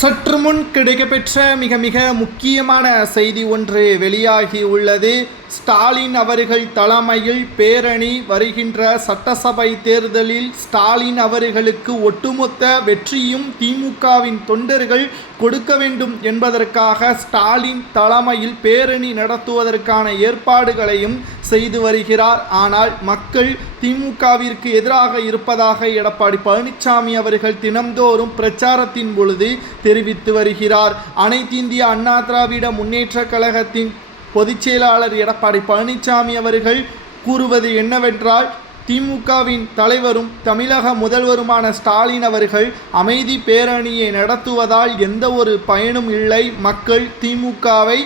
சற்று முன் கிடைக்கப்பெற்ற மிக மிக முக்கியமான செய்தி ஒன்று வெளியாகி உள்ளது. ஸ்டாலின் அவர்கள் தலைமையில் பேரணி வருகின்ற சட்டசபை தேர்தலில் ஸ்டாலின் அவர்களுக்கு ஒட்டுமொத்த வெற்றியும் திமுகவின் தொண்டர்கள் கொடுக்க வேண்டும் என்பதற்காக ஸ்டாலின் தலைமையில் பேரணி நடத்துவதற்கான ஏற்பாடுகளையும் செய்து வருகிறார். ஆனால் மக்கள் திமுகவிற்கு எதிராக இருப்பதாக எடப்பாடி பழனிசாமி அவர்கள் தினம்தோறும் பிரச்சாரத்தின் பொழுது தெரிவித்து வருகிறார். அனைத்து இந்திய அண்ணா திராவிட முன்னேற்ற கழகத்தின் பொதுச் செயலாளர் எடப்பாடி பழனிசாமி அவர்கள் கூறுவது என்னவென்றால், திமுகவின் தலைவரும் தமிழக முதல்வருமான ஸ்டாலின் அவர்கள் அமைதி பேரணியை நடத்துவதால் எந்த ஒரு பயனும் இல்லை. மக்கள் திமுகவை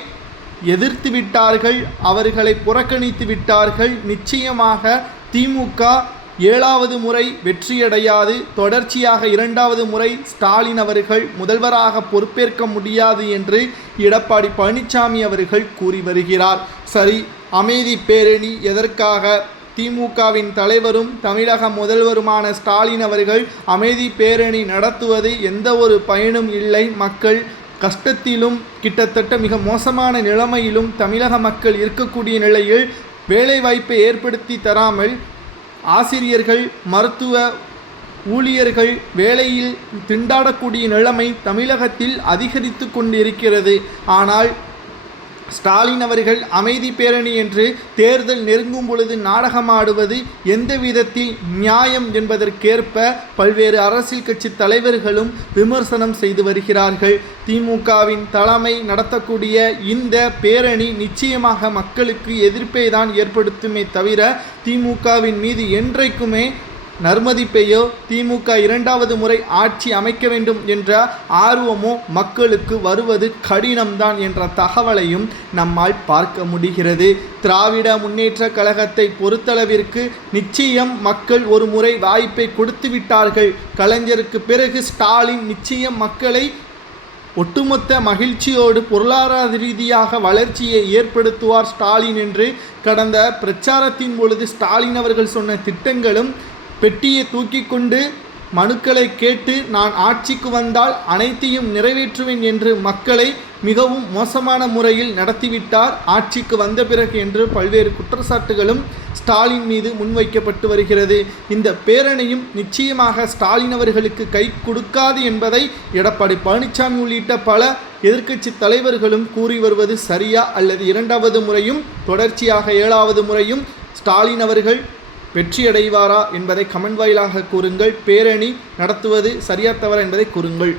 எதிர்த்து விட்டார்கள், அவர்களை புறக்கணித்து விட்டார்கள். நிச்சயமாக திமுக 7வது முறை வெற்றியடையாது. தொடர்ச்சியாக 2வது முறை ஸ்டாலின் அவர்கள் முதல்வராக பொறுப்பேற்க முடியாது என்று எடப்பாடி பழனிசாமி அவர்கள் கூறி வருகிறார். சரி, அமைதி பேரணி எதற்காக? திமுகவின் தலைவரும் தமிழக முதல்வருமான ஸ்டாலின் அவர்கள் அமைதி பேரணி நடத்துவது எந்த ஒரு பயனும் இல்லை. மக்கள் கஷ்டத்திலும் கிட்டத்தட்ட மிக மோசமான நிலைமையிலும் தமிழக மக்கள் இருக்கக்கூடிய நிலையில் வேலைவாய்ப்பை ஏற்படுத்தி தராமல் ஆசிரியர்கள், மருத்துவ ஊழியர்கள் வேலையில் திண்டாடக்கூடிய நிலைமை தமிழகத்தில் அதிகரித்து கொண்டிருக்கிறது. ஆனால் ஸ்டாலின் அவர்கள் அமைதி பேரணி என்று தேர்தல் நெருங்கும் பொழுது நாடகமாடுவது எந்த விதத்தில் நியாயம் என்பதற்கேற்ப பல்வேறு அரசியல் கட்சி தலைவர்களும் விமர்சனம் செய்து வருகிறார்கள். திமுகவின் தலைமை நடத்தக்கூடிய இந்த பேரணி நிச்சயமாக மக்களுக்கு எதிர்ப்பை தான் ஏற்படுத்துமே தவிர திமுகவின் மீது என்றைக்குமே நர்மதிப்பையோ திமுக 2வது முறை ஆட்சி அமைக்க வேண்டும் என்ற ஆர்வமோ மக்களுக்கு வருவது கடினம்தான் என்ற தகவலையும் நம்மால் பார்க்க முடிகிறது. திராவிட முன்னேற்ற கழகத்தை பொறுத்தளவிற்கு நிச்சயம் மக்கள் ஒரு முறை வாய்ப்பை கொடுத்து விட்டார்கள். கலைஞருக்கு பிறகு ஸ்டாலின் நிச்சயம் மக்களை ஒட்டுமொத்த மகிழ்ச்சியோடு பொருளாதார ரீதியாக வளர்ச்சியை ஏற்படுத்துவார் ஸ்டாலின் என்று கடந்த பிரச்சாரத்தின் பொழுது ஸ்டாலின் அவர்கள் சொன்ன திட்டங்களும், பெட்டியை தூக்கி கொண்டு மனுக்களை கேட்டு நான் ஆட்சிக்கு வந்தால் அனைத்தையும் நிறைவேற்றுவேன் என்று மக்களை மிகவும் மோசமான முறையில் நடத்திவிட்டார் ஆட்சிக்கு வந்த பிறகு என்று பல்வேறு குற்றச்சாட்டுகளும் ஸ்டாலின் மீது முன்வைக்கப்பட்டு வருகிறது. இந்த பேரணியும் நிச்சயமாக ஸ்டாலின் அவர்களுக்கு கை கொடுக்காது என்பதை எடப்பாடி பழனிசாமி உள்ளிட்ட பல எதிர்க்கட்சி தலைவர்களும் கூறி வருவது சரியா, அல்லது 2வது முறையும் தொடர்ச்சியாக 7வது முறையும் ஸ்டாலின் அவர்கள் வெற்றியடைவாரா என்பதை கமெண்ட் வாயிலாக கூறுங்கள். பேரணி நடத்துவது சரியா தவறா என்பதை கூறுங்கள்.